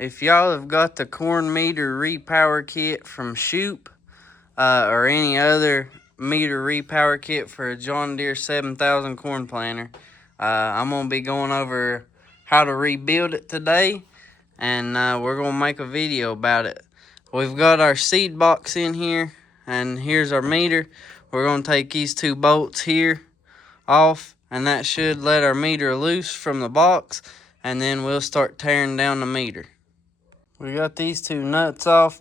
If y'all have got the corn meter repower kit from Shoup, or any other meter repower kit for a John Deere 7000 corn planter, I'm going to be going over how to rebuild it today, and we're going to make a video about it. We've got our seed box in here, and here's our meter. We're going to take these two bolts here off, and that should let our meter loose from the box, and then we'll start tearing down the meter. We got these two nuts off.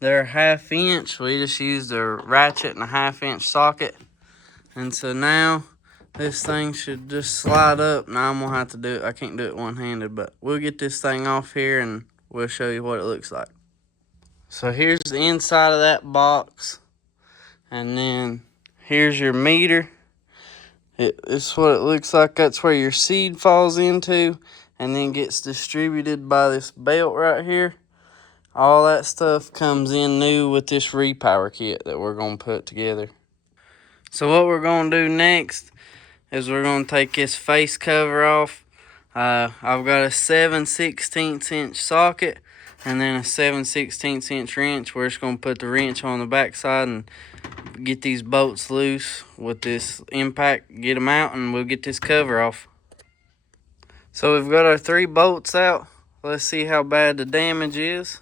They're 1/2 inch. We just used a ratchet and a 1/2 inch socket. And so now this thing should just slide up. Now I'm gonna have to do it. I can't do it one-handed, but we'll get this thing off here and we'll show you what it looks like. So here's the inside of that box. And then here's your meter. It's what it looks like. That's where your seed falls into and then gets distributed by this belt right here. All that stuff comes in new with this repower kit that we're going to put together. So what we're going to do next is we're going to take this face cover off. I've got a 7/16 inch socket and then a 7/16 inch wrench. We're just going to put the wrench on the back side and get these bolts loose with this impact, get them out, and we'll get this cover off. So we've got our 3 bolts out. Let's see how bad the damage is.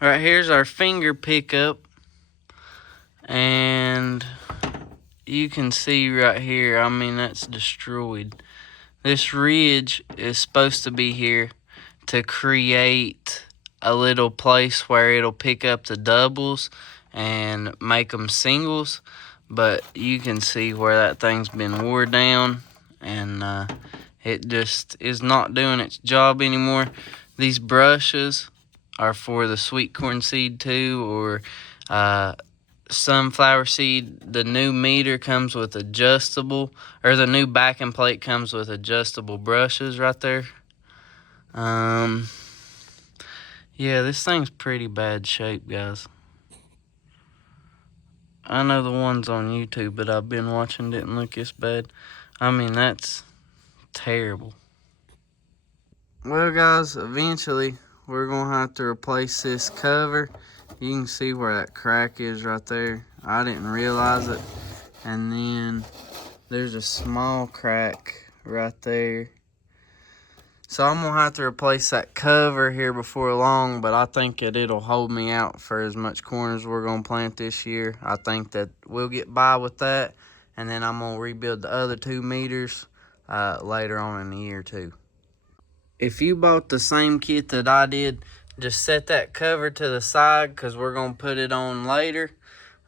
Right here's our finger pickup, and you can see right here, I mean, that's destroyed. This ridge is supposed to be here to create a little place where it'll pick up the doubles and make them singles, but you can see where that thing's been wore down, and it just is not doing its job anymore. These brushes are for the sweet corn seed too, or sunflower seed. The new meter comes with adjustable, or the new backing plate comes with adjustable brushes right there. Yeah, this thing's pretty bad shape, guys. I know the ones on YouTube that I've been watching didn't look this bad. I mean, that's terrible. Well, guys, eventually we're gonna have to replace this cover. You can see where that crack is right there. I didn't realize it. And then there's a small crack right there. So I'm gonna have to replace that cover here before long, but I think that it'll hold me out for as much corn as we're gonna plant this year. I think that we'll get by with that, and then I'm gonna rebuild the other 2 meters later on in the year too. If you bought the same kit that I did, just set that cover to the side because we're gonna put it on later.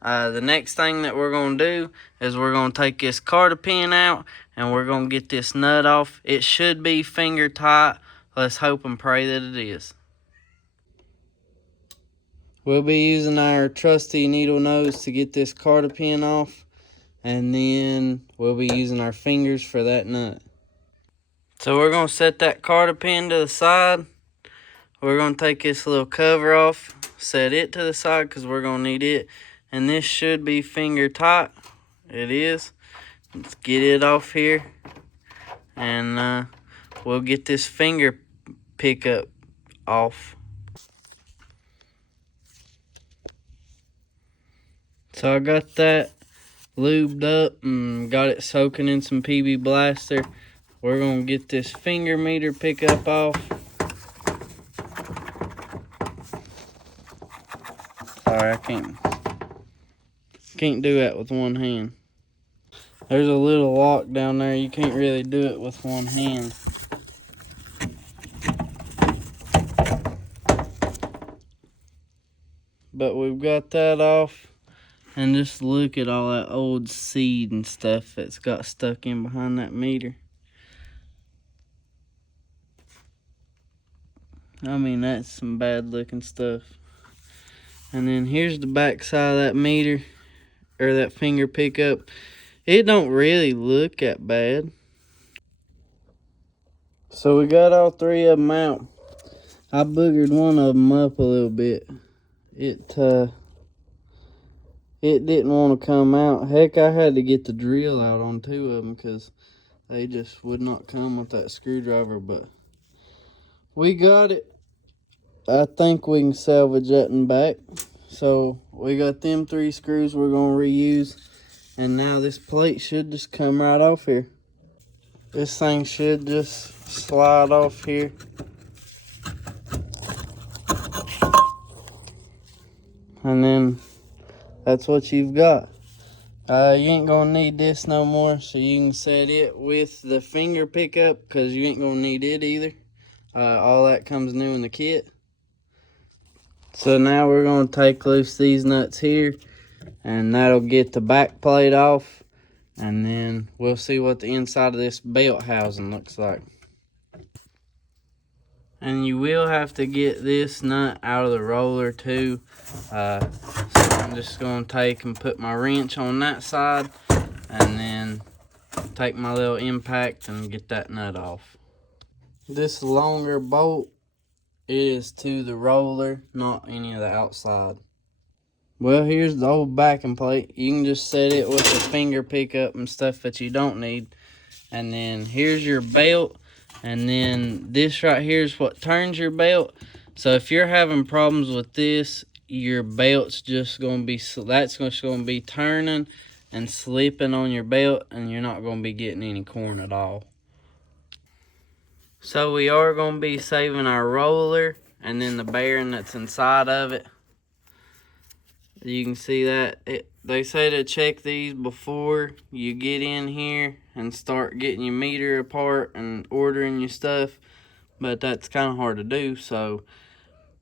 The next thing that we're going to do is we're going to take this carter pin out and we're going to get this nut off. It should be finger tight. Let's hope and pray that it is. We'll be using our trusty needle nose to get this carter pin off, and then we'll be using our fingers for that nut. So we're going to set that carter pin to the side. We're going to take this little cover off, set it to the side because we're going to need it. And this should be finger tight. It is. Let's get it off here. And we'll get this finger pickup off. So I got that lubed up and got it soaking in some PB Blaster. We're going to get this finger meter pickup off. Sorry, I can't do that with one hand. There's a little lock down there. You can't really do it with one hand. But we've got that off. And just look at all that old seed and stuff that's got stuck in behind that meter. I mean, that's some bad looking stuff. And then here's the back side of that meter, or that finger pickup. It don't really look that bad. So we got all 3 of them out. I boogered one of them up a little bit. It didn't want to come out. Heck, I had to get the drill out on 2 of them because they just would not come with that screwdriver. But We got it. I think we can salvage that and back. So we got them 3 screws we're gonna reuse. And now this plate should just come right off here. This thing should just slide off here. And then that's what you've got. You ain't gonna need this no more, so you can set it with the finger pickup because you ain't gonna need it either. All that comes new in the kit. So now we're gonna take loose these nuts here, and that'll get the back plate off, and then we'll see what the inside of this belt housing looks like. And you will have to get this nut out of the roller too. So I'm just gonna take and put my wrench on that side, and then take my little impact and get that nut off. This longer bolt is to the roller, not any of the outside. Well, here's the old backing plate. You can just set it with a finger pickup and stuff that you don't need. And then here's your belt. And then this right here is what turns your belt. So if you're having problems with this, your belt's just going to be, that's just going to be turning and slipping on your belt, and you're not going to be getting any corn at all. So we are going to be saving our roller and then the bearing that's inside of it. You can see that they say to check these before you get in here and start getting your meter apart and ordering your stuff, but that's kind of hard to do. So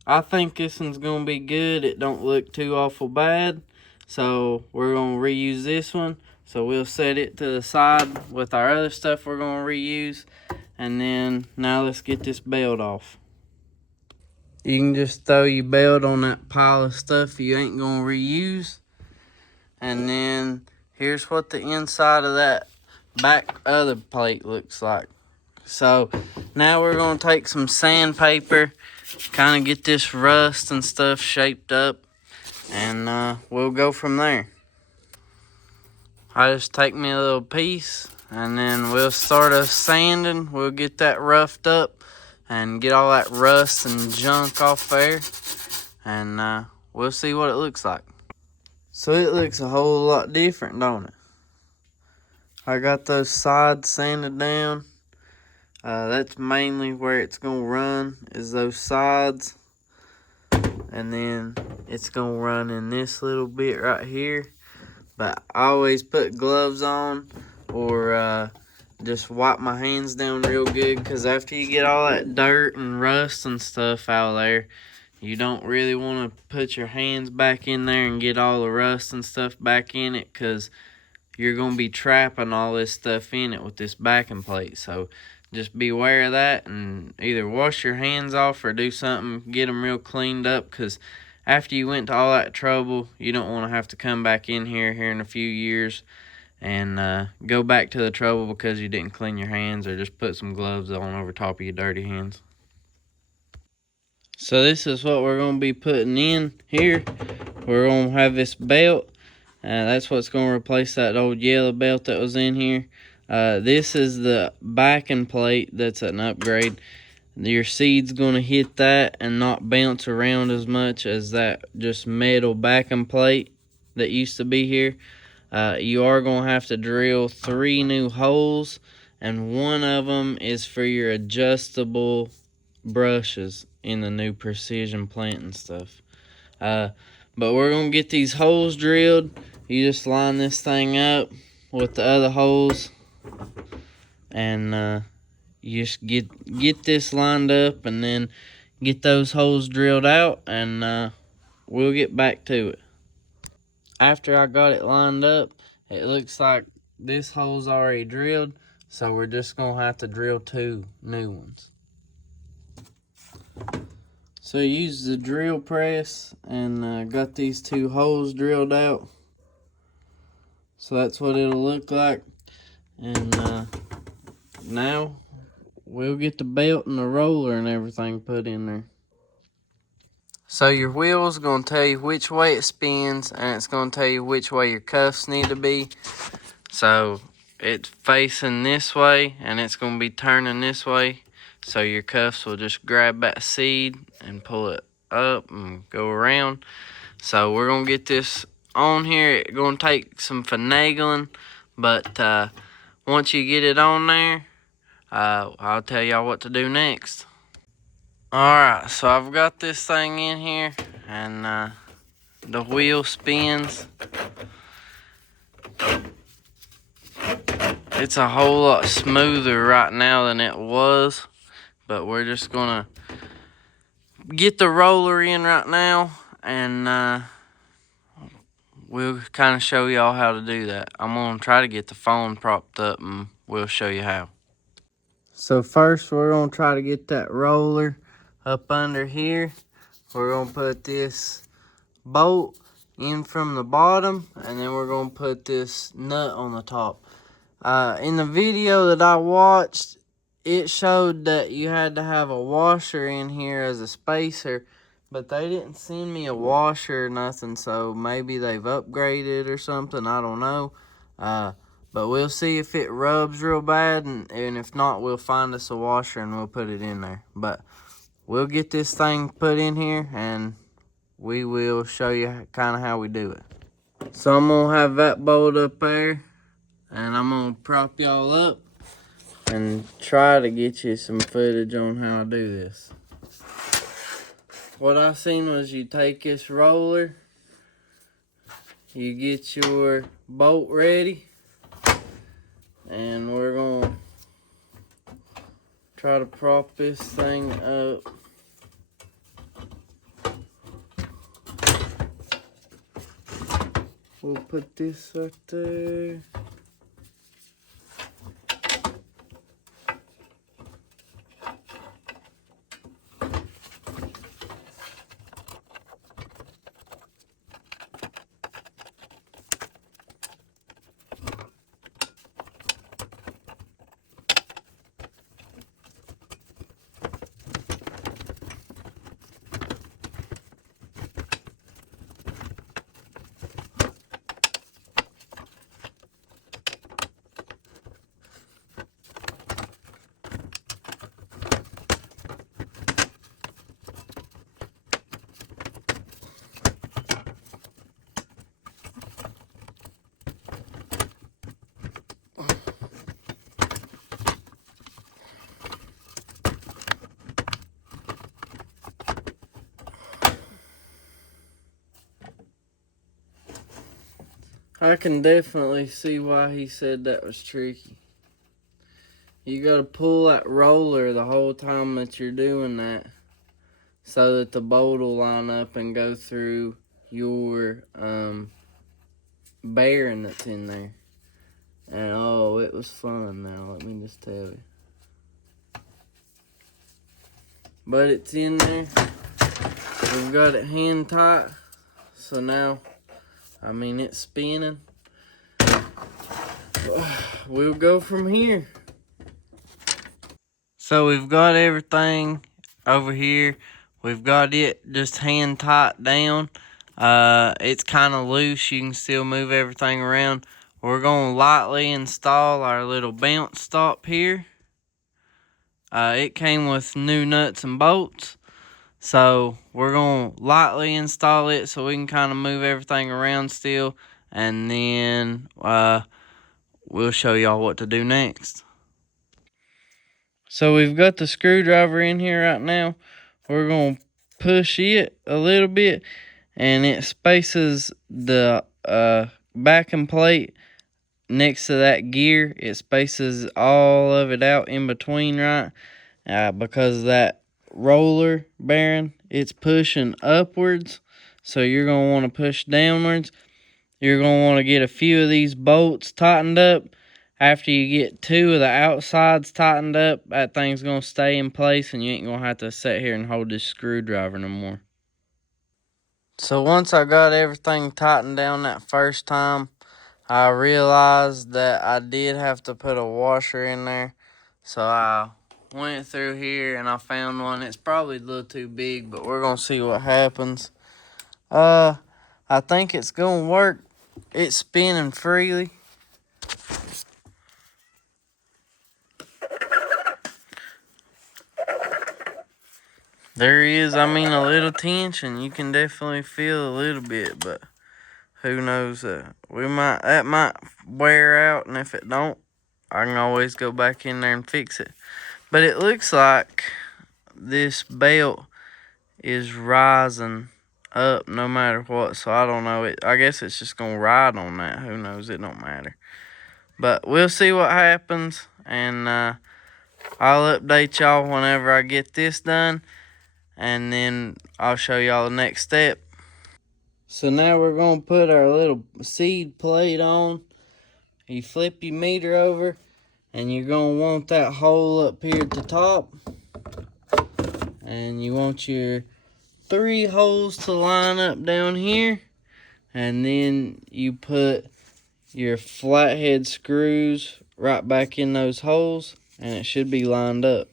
I think this one's gonna be good. It don't look too awful bad, so we're gonna reuse this one. So we'll set it to the side with our other stuff we're gonna reuse, and then now let's get this belt off. You can just throw your belt on that pile of stuff you ain't gonna reuse. And then here's what the inside of that back other plate looks like. So now we're gonna take some sandpaper, kind of get this rust and stuff shaped up, and we'll go from there. I just take me a little piece, and then we'll start us sanding. We'll get that roughed up and get all that rust and junk off there, and we'll see what it looks like. So it looks a whole lot different, don't it? I got those sides sanded down. That's mainly where it's gonna run, is those sides, and then it's gonna run in this little bit right here. But I always put gloves on, or just wipe my hands down real good, because after you get all that dirt and rust and stuff out there, you don't really want to put your hands back in there and get all the rust and stuff back in it, because you're going to be trapping all this stuff in it with this backing plate. So just be aware of that, and either wash your hands off or do something, get them real cleaned up, because after you went to all that trouble, you don't want to have to come back in here in a few years and go back to the trouble because you didn't clean your hands or just put some gloves on over top of your dirty hands. So this is what we're going to be putting in here. We're going to have this belt. That's what's going to replace that old yellow belt that was in here. This is the backing plate that's an upgrade. Your seed's going to hit that and not bounce around as much as that just metal backing plate that used to be here. You are going to have to drill 3 new holes, and one of them is for your adjustable brushes in the new precision planting stuff. But we're going to get these holes drilled. You just line this thing up with the other holes, and you just get this lined up, and then get those holes drilled out, and we'll get back to it. After I got it lined up, it looks like this hole's already drilled, so we're just gonna have to drill 2 new ones. So use the drill press and got these 2 holes drilled out. So that's what it'll look like. And now we'll get the belt and the roller and everything put in there. So your wheel's gonna tell you which way it spins, and it's gonna tell you which way your cuffs need to be. So it's facing this way, and it's gonna be turning this way. So your cuffs will just grab that seed and pull it up and go around. So we're gonna get this on here. It's gonna take some finagling, but once you get it on there, I'll tell y'all what to do next. Alright, so I've got this thing in here, and the wheel spins. It's a whole lot smoother right now than it was, but we're just gonna get the roller in right now, and we'll kind of show y'all how to do that. I'm gonna try to get the phone propped up and we'll show you how. So first we're gonna try to get that roller up under here. We're gonna put this bolt in from the bottom, and then we're gonna put this nut on the top. In the video that I watched, it showed that you had to have a washer in here as a spacer, but they didn't send me a washer or nothing, so maybe they've upgraded or something, I don't know. But we'll see if it rubs real bad, and if not, we'll find us a washer and we'll put it in there. But we'll get this thing put in here, and we will show you kind of how we do it. So I'm going to have that bolt up there, and I'm going to prop y'all up and try to get you some footage on how I do this. What I seen was you take this roller, you get your bolt ready, and we're going to try to prop this thing up. We'll put this right there. I can definitely see why he said that was tricky. You gotta pull that roller the whole time that you're doing that, so that the bolt will line up and go through your bearing that's in there. And oh, it was fun now, let me just tell you. But it's in there. We've got it hand tight. So now, I mean, it's spinning. We'll go from here. So we've got everything over here. We've got it just hand tight down. It's kind of loose. You can still move everything around. We're going to lightly install our little bounce stop here. It came with new nuts and bolts. So we're going to lightly install it so we can kind of move everything around still. And then we'll show y'all what to do next. So we've got the screwdriver in here right now. We're going to push it a little bit, and it spaces the backing plate next to that gear. It spaces all of it out in between, right? Because that roller bearing, it's pushing upwards, so you're going to want to push downwards. You're going to want to get a few of these bolts tightened up. After you get 2 of the outsides tightened up, that thing's going to stay in place, and you ain't going to have to sit here and hold this screwdriver no more. So once I got everything tightened down that first time, I realized that I did have to put a washer in there. So I went through here and I found one. It's probably a little too big, but we're going to see what happens. I think it's going to work. It's spinning freely. There is, I mean, a little tension. You can definitely feel a little bit, but who knows? That might wear out, and if it don't, I can always go back in there and fix it. But it looks like this belt is rising up no matter what, so I don't know. I guess it's just gonna ride on that. Who knows? It don't matter. But we'll see what happens, and I'll update y'all whenever I get this done, and then I'll show y'all the next step. So now we're gonna put our little seed plate on. You flip your meter over, and you're gonna want that hole up here at the top, and you want your 3 holes to line up down here, and then you put your flathead screws right back in those holes, and it should be lined up.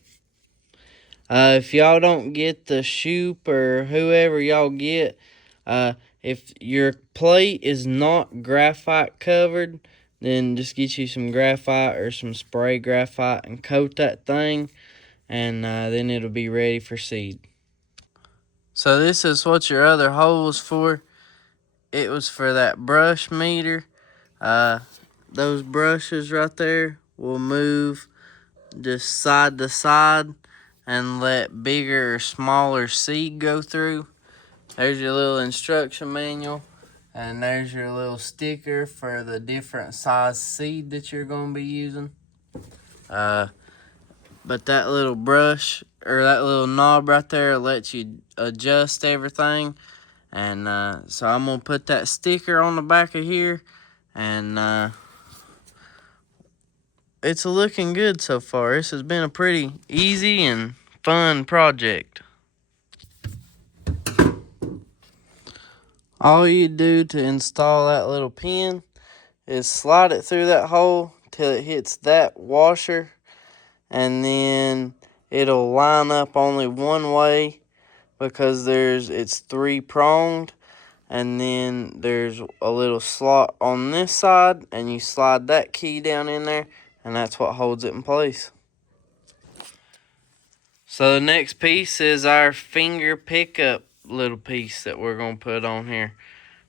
If y'all don't get the Shoup or whoever y'all get, if your plate is not graphite covered, then just get you some graphite or some spray graphite and coat that thing, and then it'll be ready for seed. So this is what your other hole was for. It was for that brush meter. Those brushes right there will move just side to side and let bigger or smaller seed go through. There's your little instruction manual, and there's your little sticker for the different size seed that you're going to be using. But that little brush or that little knob right there lets you adjust everything. And so I'm going to put that sticker on the back of here, and it's looking good so far. This has been a pretty easy and fun project. All you do to install that little pin is slide it through that hole till it hits that washer, and then it'll line up only one way because it's 3-pronged, and then there's a little slot on this side, and you slide that key down in there, and that's what holds it in place. So the next piece is our finger pickup little piece that we're going to put on here.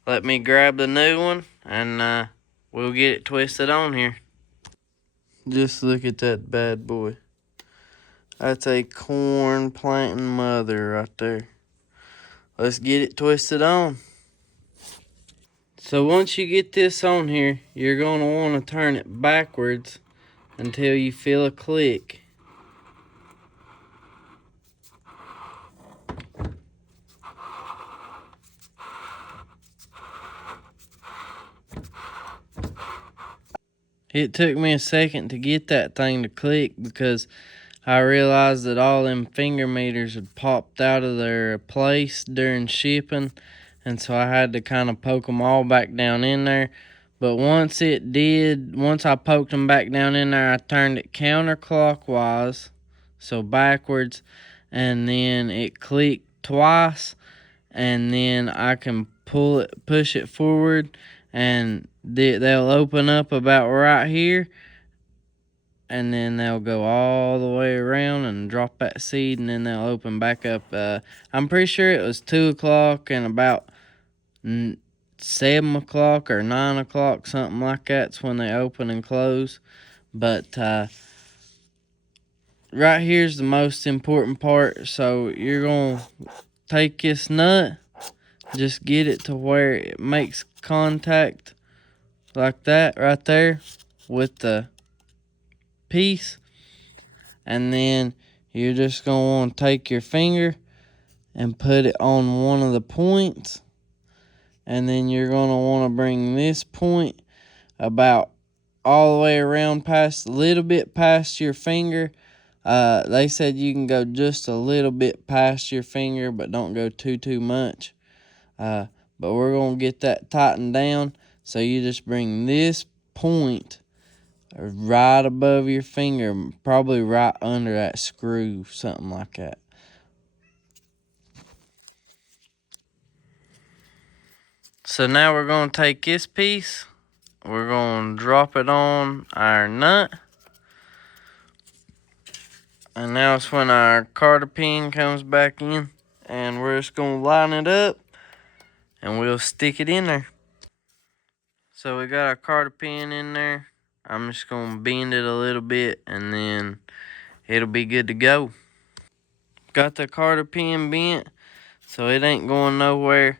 Let me grab the new one, and we'll get it twisted on here. Just look at that bad boy. That's a corn planting mother right there. Let's get it twisted on. So once you get this on here, you're going to want to turn it backwards until you feel a click. It took me a second to get that thing to click because I realized that all them finger meters had popped out of their place during shipping, and so I had to kind of poke them all back down in there. But once I poked them back down in there, I turned it counterclockwise, so backwards, and then it clicked twice, and then I can push it forward, and they'll open up about right here, and then they'll go all the way around and drop that seed, and then they'll open back up. I'm pretty sure it was 2 o'clock and about 7 o'clock or 9 o'clock, something like that's when they open and close. But right here's the most important part. So you're going to take this nut, just get it to where it makes contact like that right there with the piece, and then you're just going to want to take your finger and put it on one of the points, and then you're going to want to bring this point about all the way around past, a little bit past your finger. They said you can go just a little bit past your finger, but don't go too much. But we're going to get that tightened down, so you just bring this point right above your finger, probably right under that screw, something like that. So now we're going to take this piece, we're going to drop it on our nut, And now it's when our carter pin comes back in, and we're just gonna line it up and we'll stick it in there. So we got our carter pin in there. I'm just gonna bend it a little bit and then it'll be good to go. Got the carter pin bent, so it ain't going nowhere.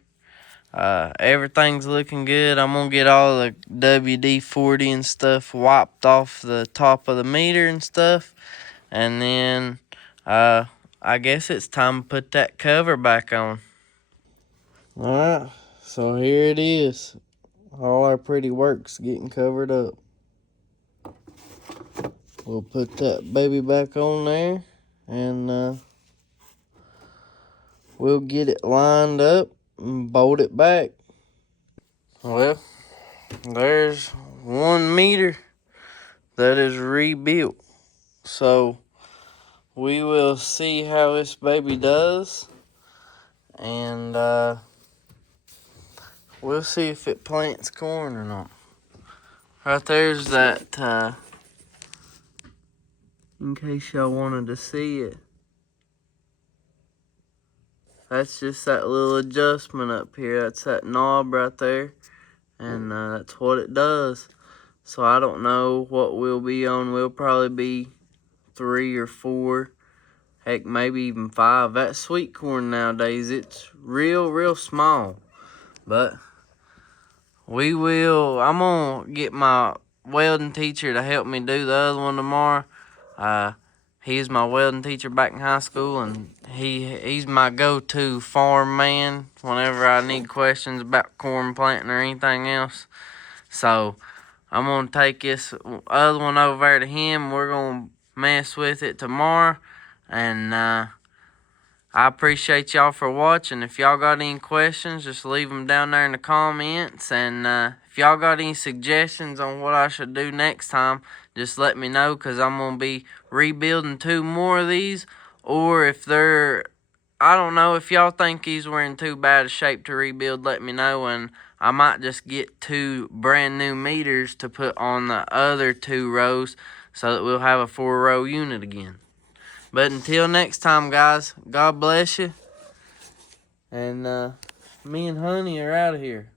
Everything's looking good. I'm gonna get all the WD-40 and stuff wiped off the top of the meter and stuff, and then I guess it's time to put that cover back on. Alright, so here it is. All our pretty work's getting covered up. We'll put that baby back on there, and we'll get it lined up and bolt it back. Well, there's 1 meter that is rebuilt. So we will see how this baby does, and we'll see if it plants corn or not. Right there's that, in case y'all wanted to see it. That's just that little adjustment up here. That's that knob right there, and that's what it does. So I don't know what we'll be on. We'll probably be 3 or 4. Heck, maybe even 5. That sweet corn nowadays, it's real small. But I'm gonna get my welding teacher to help me do the other one tomorrow. He's my welding teacher back in high school, and he's my go-to farm man whenever I need questions about corn planting or anything else. So I'm gonna take this other one over there to him. We're gonna mess with it tomorrow, and I appreciate y'all for watching. If y'all got any questions, just leave them down there in the comments. And if y'all got any suggestions on what I should do next time, just let me know, because I'm going to be rebuilding 2 more of these. Or if I don't know, if y'all think these were in too bad a shape to rebuild, let me know. And I might just get 2 brand new meters to put on the other 2 rows so that we'll have a 4-row unit again. But until next time, guys, God bless you. And me and Honey are out of here.